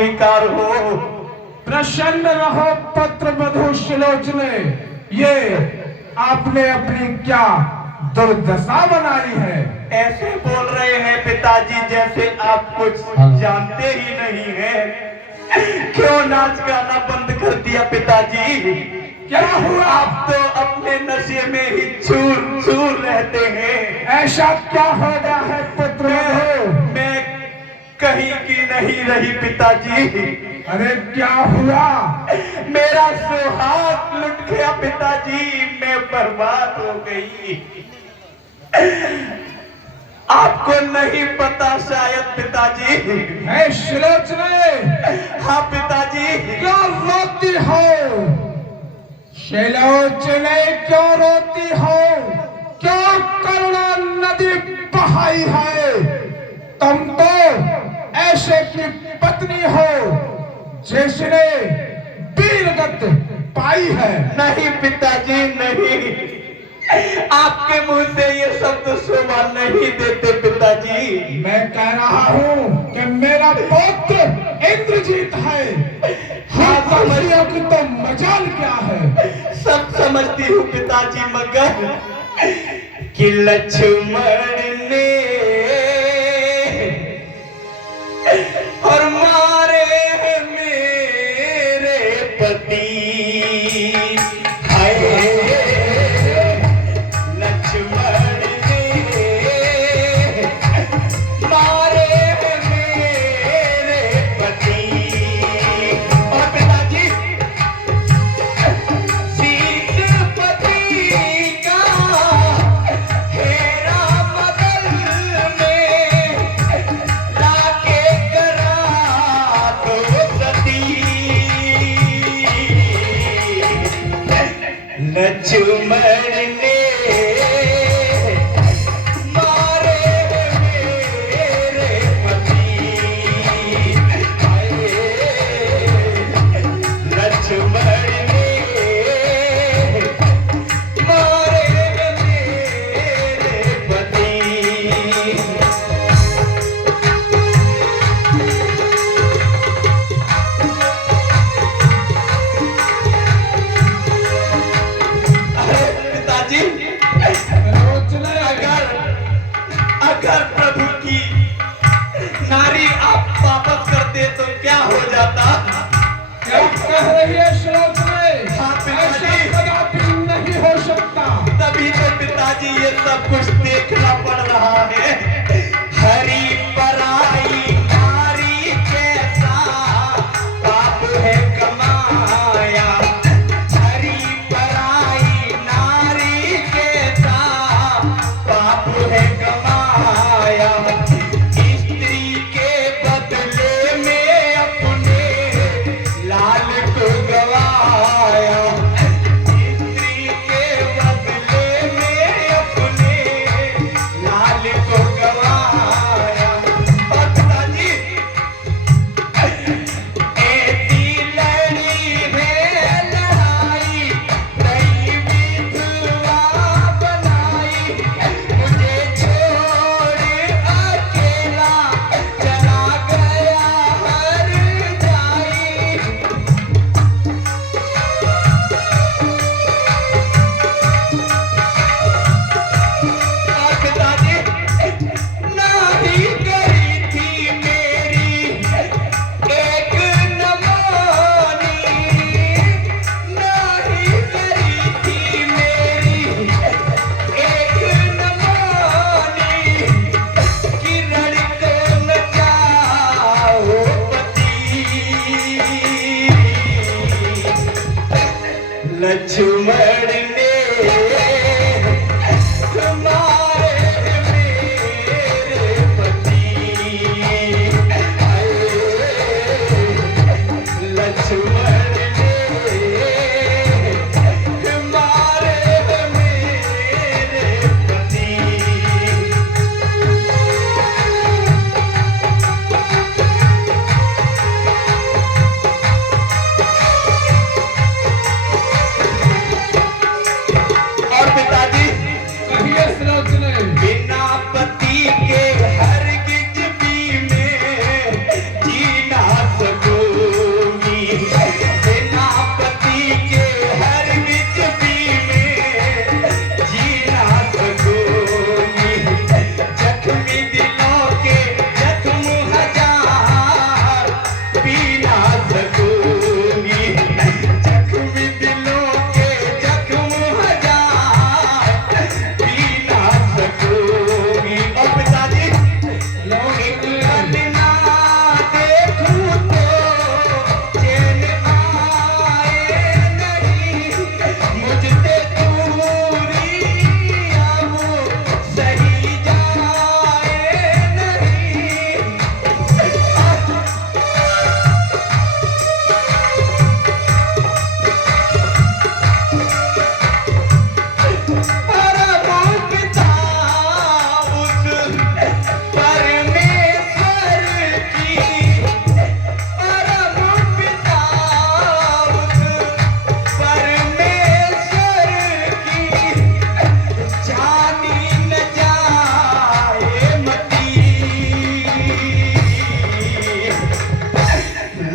स्वीकार हो। प्रसन्न रहो पत्र मधु शिलोचने, ये आपने अपनी क्या दुर्दशा बनाई है। ऐसे बोल रहे हैं पिताजी जैसे आप कुछ जानते ही नहीं हैं। क्यों नाच गाना बंद कर दिया पिताजी? क्या हुआ? आप तो अपने नशे में ही चूर चूर रहते हैं। ऐसा क्या हो गया है पुत्र? मैं कहीं की नहीं रही पिताजी। अरे क्या हुआ? मेरा सुहाग लुट गया पिताजी, मैं बर्बाद हो गई। आपको नहीं पता शायद पिताजी। है शिलोचने। हाँ पिताजी। क्यों रोती हो शिलोचने, क्यों रोती हो? क्यों करुणा नदी बहाई है? तुम तो ऐसे की पत्नी हो जिसने वीरगति पाई है। नहीं पिताजी नहीं, आपके मुंह से ये शब्द शोभा नहीं देते पिताजी। मैं कह रहा हूँ कि मेरा पुत्र इंद्रजीत है। हाँ समझिए कि तो मजाल क्या है। सब समझती हूँ पिताजी, मगर कि लक्ष्मण ने और मारे मेरे पति। लक्ष्मण ने मारे मेरे पति। लक्ष्मण ने मारे मेरे पति। अगर प्रभु की नारी आप वापस करते तो क्या हो जाता? क्या कह रही है शिलोचने? हाँ पिताजी, कदापि नहीं हो सकता। तभी तो पिताजी ये सब कुछ देखना पड़ रहा है। हरी पराई नारी कैसा पाप है कमाया। हरी पराई नारी कैसा पाप है कमाया। स्त्री के बदले में अपने लाल को गवाया। स्त्री के बदले में अपने लाल को गवाया।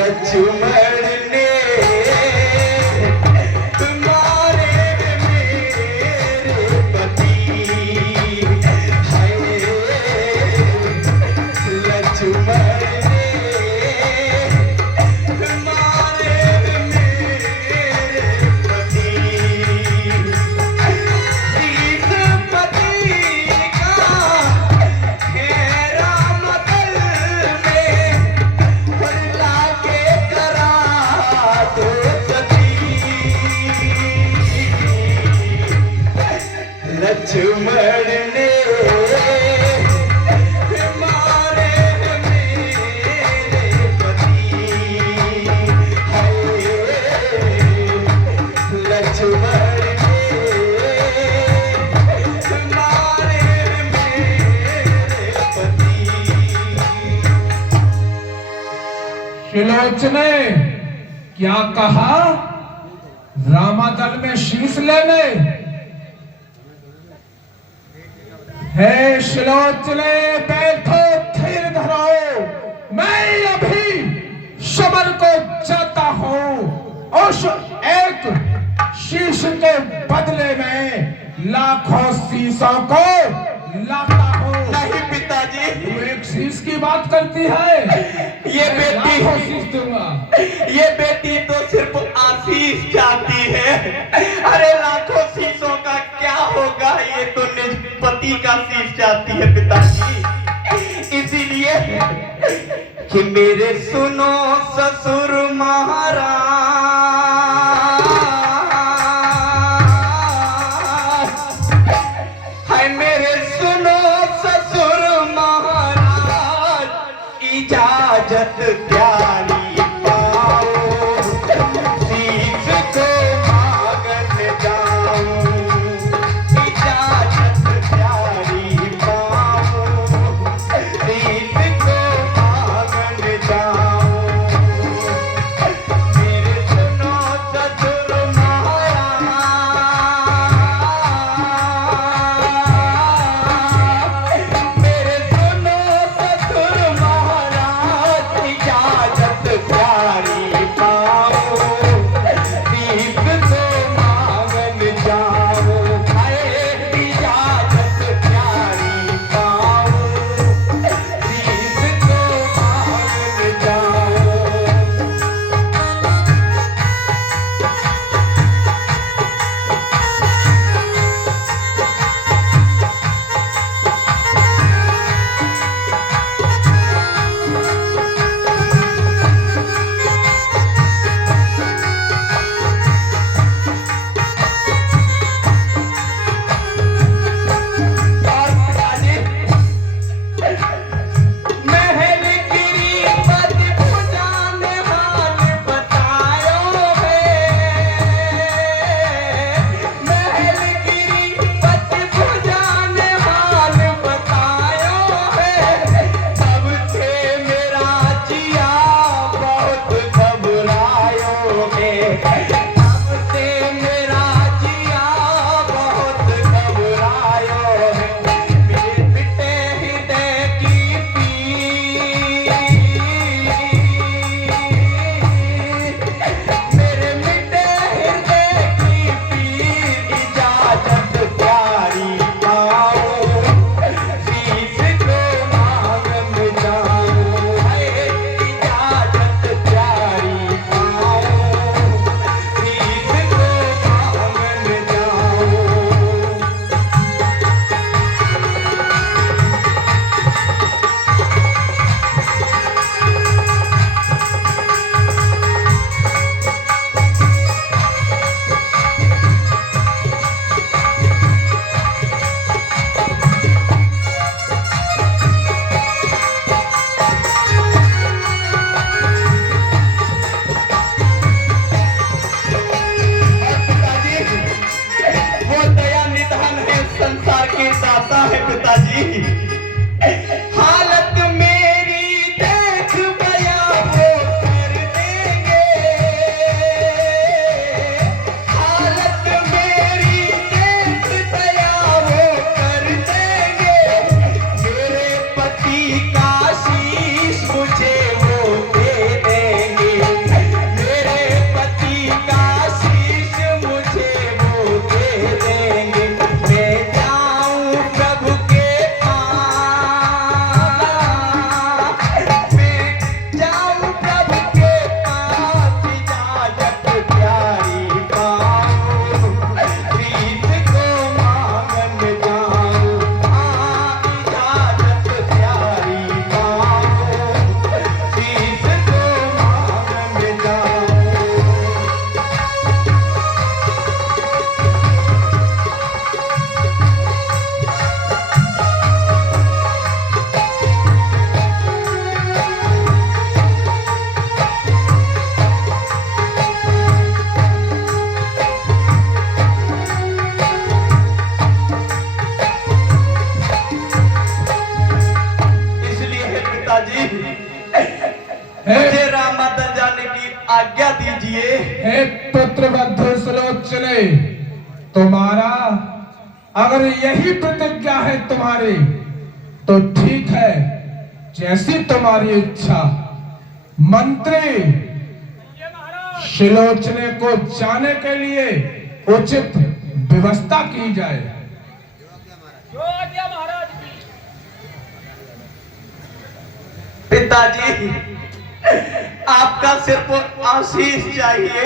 लक्ष्मण ने तुम्हारे मेरे पति है, लक्ष्मण ने तुम्हारे मेरे पति, इस पति का है राम दल में लाके करा दो सती, लक्ष्मण ने हमारे मेरे पति है, लक्ष्मण ने हमारे मेरे पति। शिलोच ने क्या कहा? रामादल में शीश लेने? हे शिलोचने, बैठो, थिर धरो, मैं अभी शबर को जाता हूँ, उस एक शीश के बदले में लाखों शीशों को लाता हूँ। नहीं पिताजी, तू एक शीश की बात करती है? ये बेटी लाखों शीश दूंगा। ये बेटी तो सिर्फ आशीष चाहती है। अरे लाखों शीशों का क्या होगा, ये तो निज पति का शीश चाहती है पिताजी। इसीलिए कि मेरे सुनो ससुर महाराज, हाय मेरे सुनो ससुर महाराज, इजाजत प्यारी पाओ, शीश को मांगन जाऊं, इजाजत प्यारी पाओ, शीश को मांगन जाऊं, मेरे सुनो ससुर महाराज, मेरे सुनो ससुर महाराज, इजाजत मुझे रामादन जाने की आज्ञा दीजिए। हे पुत्रवधू सुलोचने, तुम्हारा अगर यही प्रतिज्ञा है तुम्हारी तो ठीक है, जैसी तुम्हारी इच्छा। मंत्री, सुलोचने को जाने के लिए उचित व्यवस्था की जाए। पिताजी, आपका सिर्फ आशीष चाहिए,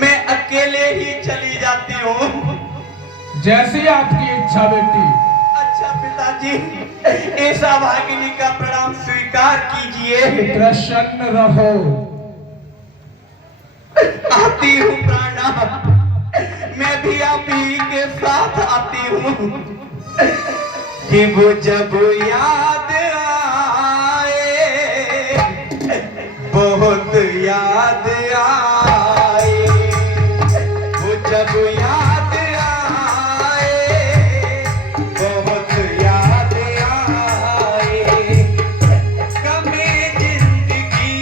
मैं अकेले ही चली जाती हूँ। जैसी आपकी इच्छा बेटी। अच्छा पिताजी, ऐसा भागिनी का प्रणाम स्वीकार कीजिए। प्रसन्न रहो। आती हूँ प्रणाम, मैं भी आप ही के साथ आती हूँ। कि वो जब याद आए, बहुत याद आए, वो जब याद आए, बहुत याद आए। कभी जिंदगी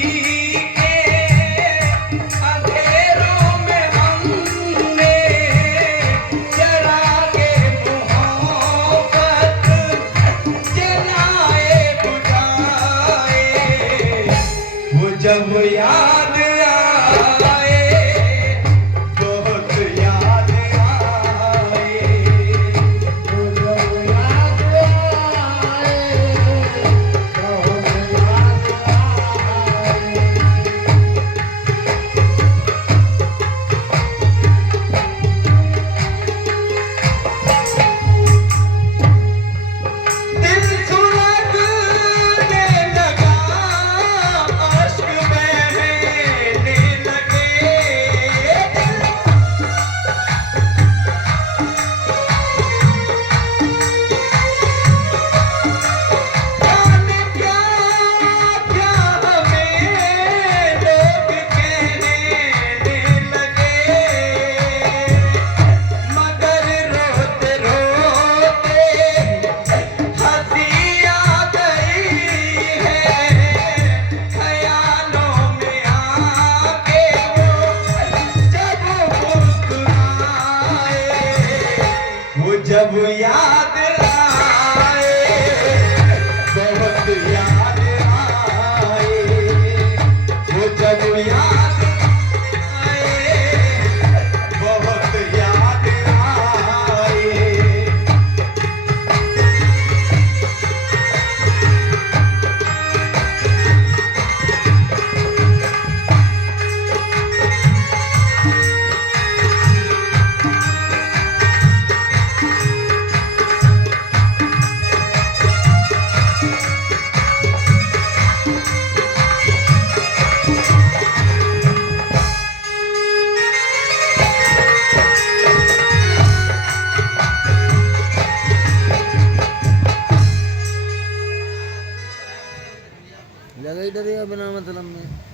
के अंधेरों में हमने चरागे मोहब्बत जलाए बुझाए। वो जब याद आए, बहुत याद आए, वो जब याद आए, बहुत दिल सुलगने लगा, अश्क बहने लगे। जाने क्या क्या हमें लोग कहने लगे, मगर रोते रोते हंसी आ गई है। ख्यालों में आके वो जब मुस्कुराए, वो जब याद आए, बहुत याद आए, वो जब याद आए, बहुत याद आए। लगा ही डरेगा बिना मतलब